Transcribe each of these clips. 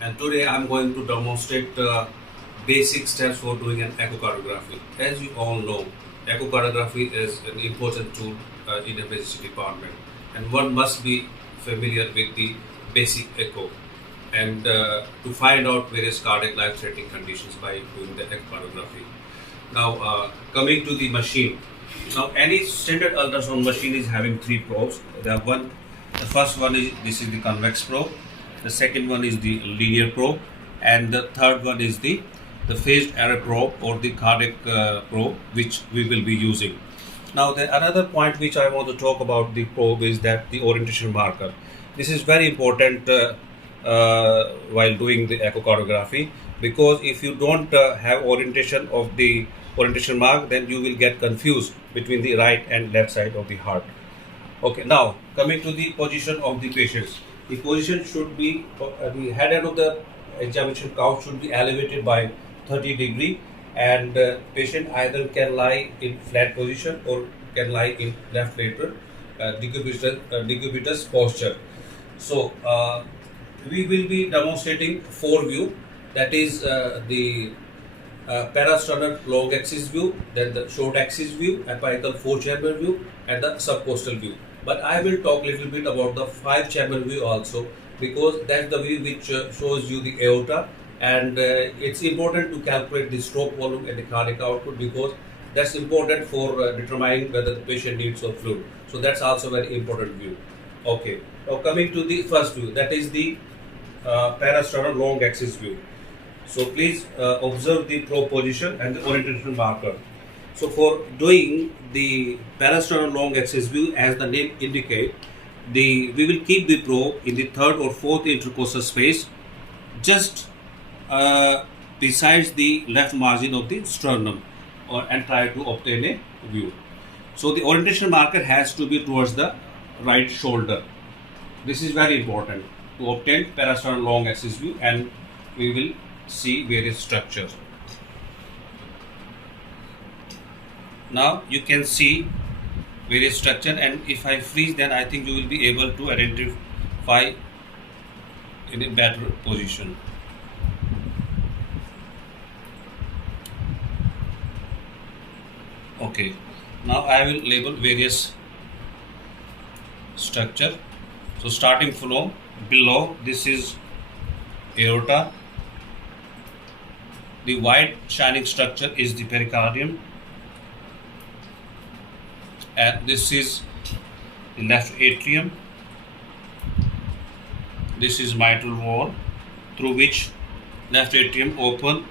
And today I'm going to demonstrate basic steps for doing an echocardiography. As you all know, echocardiography is an important tool in emergency department, and one must be familiar with the basic echo and to find out various cardiac life-threatening conditions by doing the echocardiography. Now, coming to the machine. Now, any standard ultrasound machine is having three probes. The first one is this is the convex probe. The second one is the linear probe, and the third one is the phased array probe or the cardiac probe, which we will be using. Now, the another point which I want to talk about the probe is that the orientation marker. This is very important while doing the echocardiography, because if you don't have orientation of the orientation mark, then you will get confused between the right and left side of the heart. Okay, now coming to the position of the patients. The position should be, the head end of the examination couch should be elevated by 30 degree, and patient either can lie in flat position or can lie in left lateral decubitus posture. So we will be demonstrating four view, that is the parasternal long axis view, then the short axis view, apical four chamber view, and the subcostal view. But I will talk a little bit about the five chamber view also, because that's the view which shows you the aorta, and it's important to calculate the stroke volume and the cardiac output, because that's important for determining whether the patient needs some fluid. So that's also very important view. Okay, now coming to the first view, that is the parasternal long axis view. So please observe the probe position and the orientation marker. So for doing the parasternal long axis view, as the name indicate, we will keep the probe in the third or fourth intercostal space, just besides the left margin of the sternum, and try to obtain a view. So the orientation marker has to be towards the right shoulder. This is very important to obtain parasternal long axis view, and we will see various structures. Now you can see various structure, and if I freeze, then I think you will be able to identify in a better position. Okay, now I will label various structure. So starting from below, this is aorta. The white shining structure is the pericardium, and this is the left atrium. This is mitral wall, through which left atrium open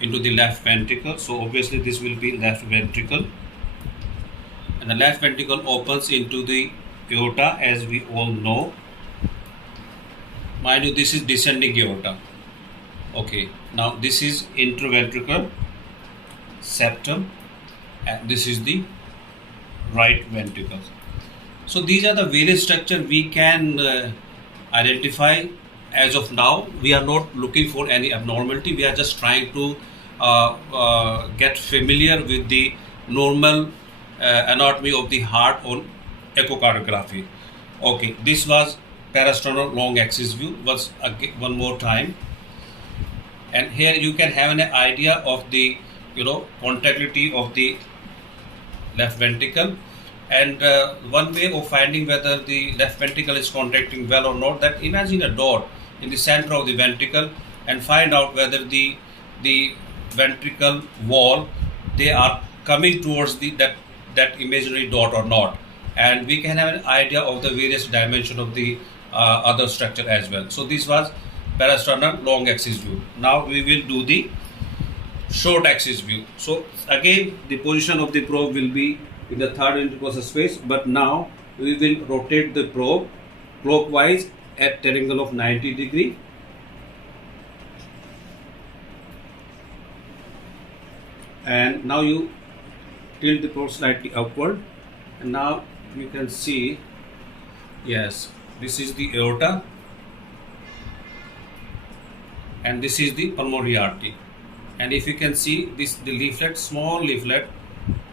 into the left ventricle. So obviously this will be left ventricle, and the left ventricle opens into the aorta, as we all know. Mind you, this is descending aorta. Okay, now this is interventricular septum, and this is the right ventricle. So these are the various structure we can identify. As of now, we are not looking for any abnormality. We are just trying to get familiar with the normal anatomy of the heart on echocardiography. Okay, this was parasternal long axis view. Was again, one more time. And here you can have an idea of the contractility of the left ventricle, and one way of finding whether the left ventricle is contracting well or not, that imagine a dot in the center of the ventricle and find out whether the ventricle wall, they are coming towards that imaginary dot or not, and we can have an idea of the various dimension of the other structure as well. So this was parasternal long axis view. Now we will do the short axis view. So again, the position of the probe will be in the third intercostal space, but now we will rotate the probe clockwise at an angle of 90 degree. And now you tilt the probe slightly upward, and now you can see, yes, this is the aorta, and this is the pulmonary artery. And if you can see this, the leaflet, small leaflet,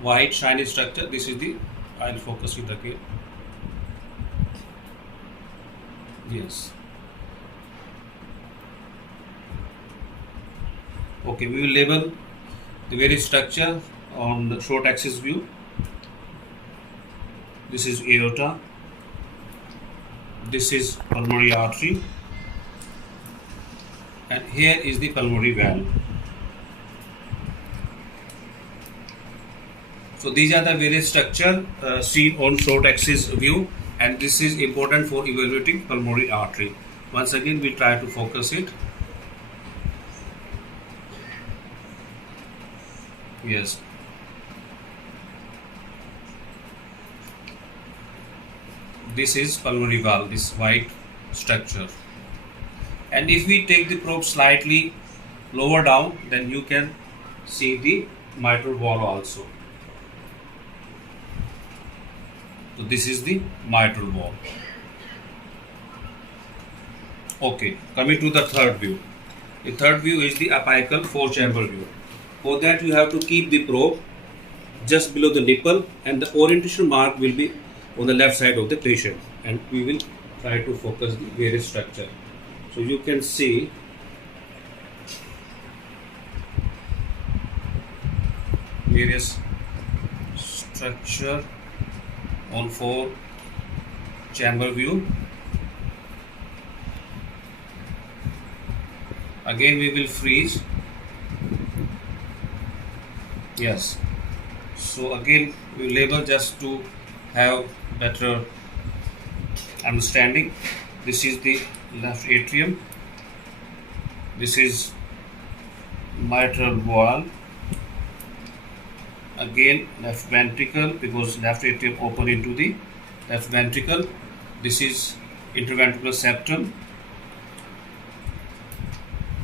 white shiny structure, this is the, I'll focus it again. Yes, Okay, we will label the various structure on the short axis view. This is aorta, this is pulmonary artery, and here is the pulmonary valve. So these are the various structure seen on short axis view, and this is important for evaluating pulmonary artery. Once again, we try to focus it. Yes. This is pulmonary valve, this white structure. And if we take the probe slightly lower down, then you can see the mitral valve also. So this is the mitral valve. Okay, coming to the third view. The third view is the apical four-chamber view. For that you have to keep the probe just below the nipple, and the orientation mark will be on the left side of the patient, and we will try to focus the various structure. So you can see various structure on four chamber view. Again we will freeze. Yes. So again we label just to have better understanding. This is the left atrium. This is mitral valve. Again left ventricle, because left atrium open into the left ventricle. This is interventricular septum.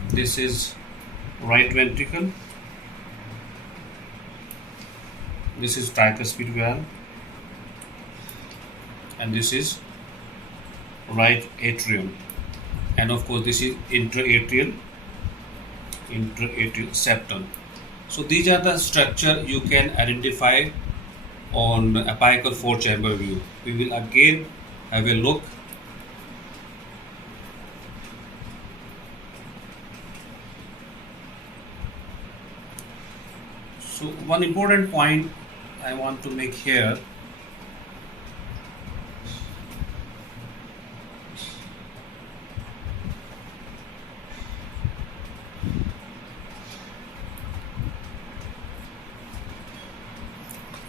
This is right ventricle. This is tricuspid valve, and this is right atrium, and of course this is intraatrial septum. So these are the structure you can identify on apical four-chamber view. We will again have a look. So one important point I want to make here.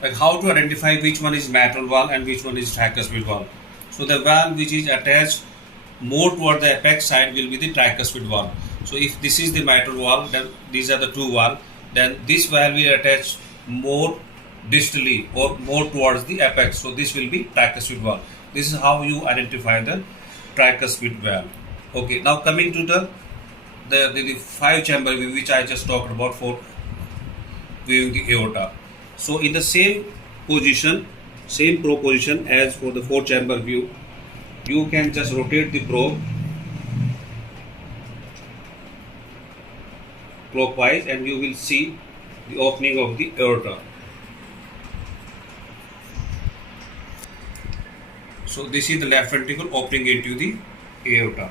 Like how to identify which one is mitral valve and which one is tricuspid valve. So the valve which is attached more toward the apex side will be the tricuspid valve. So if this is the mitral valve, then these are the two valves. Then this valve will attach more distally or more towards the apex. So this will be tricuspid valve. This is how you identify the tricuspid valve. Okay, now coming to the five-chamber view which I just talked about for viewing the aorta. So in the same position, same probe position as for the four-chamber view, you can just rotate the probe clockwise, and you will see the opening of the aorta. So this is the left ventricle opening into the aorta.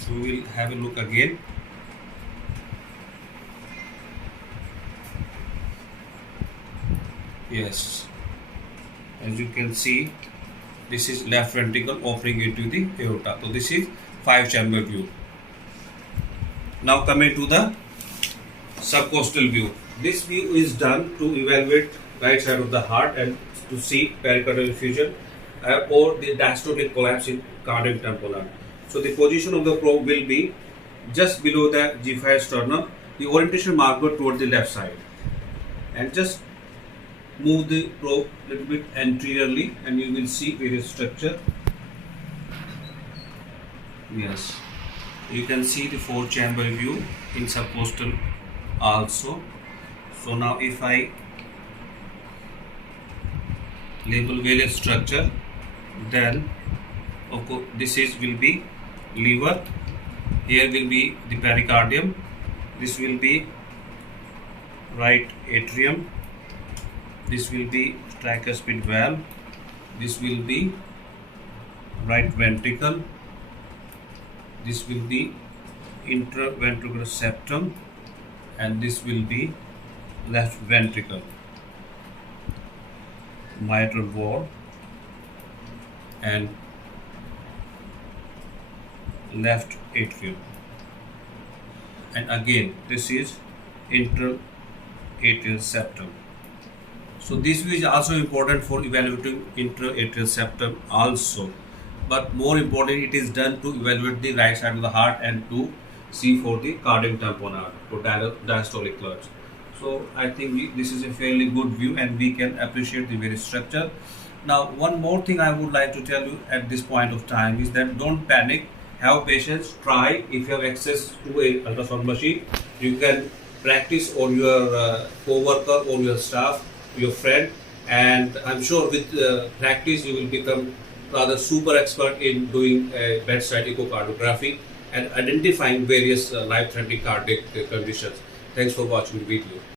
So we will have a look again. Yes, as you can see, this is left ventricle opening into the aorta. So this is five-chamber view. Now coming to the subcostal view. This view is done to evaluate right side of the heart and to see pericardial effusion or the diastolic collapse in cardiac tamponade. So the position of the probe will be just below the G5 sternum, the orientation marker toward the left side, and just move the probe a little bit anteriorly, and you will see various structure. Yes, you can see the four-chamber view in subcostal also. So now if I label various structure, then of course this will be liver, here will be the pericardium, this will be right atrium, this will be tricuspid valve, this will be right ventricle, This will be interventricular septum, and this will be left ventricle, mitral valve, and left atrium. And again, this is interatrial septum. So this is also important for evaluating interatrial septum also. But more important, it is done to evaluate the right side of the heart and to see for the cardiac tamponade for diastolic clutch. So I think this is a fairly good view, and we can appreciate the very structure. Now, one more thing I would like to tell you at this point of time is that don't panic. Have patience. Try. If you have access to a ultrasound machine, you can practice on your co-worker or your staff, your friend, and I'm sure with practice you will become rather super expert in doing bedside echocardiography and identifying various life-threatening cardiac conditions. Thanks for watching the video.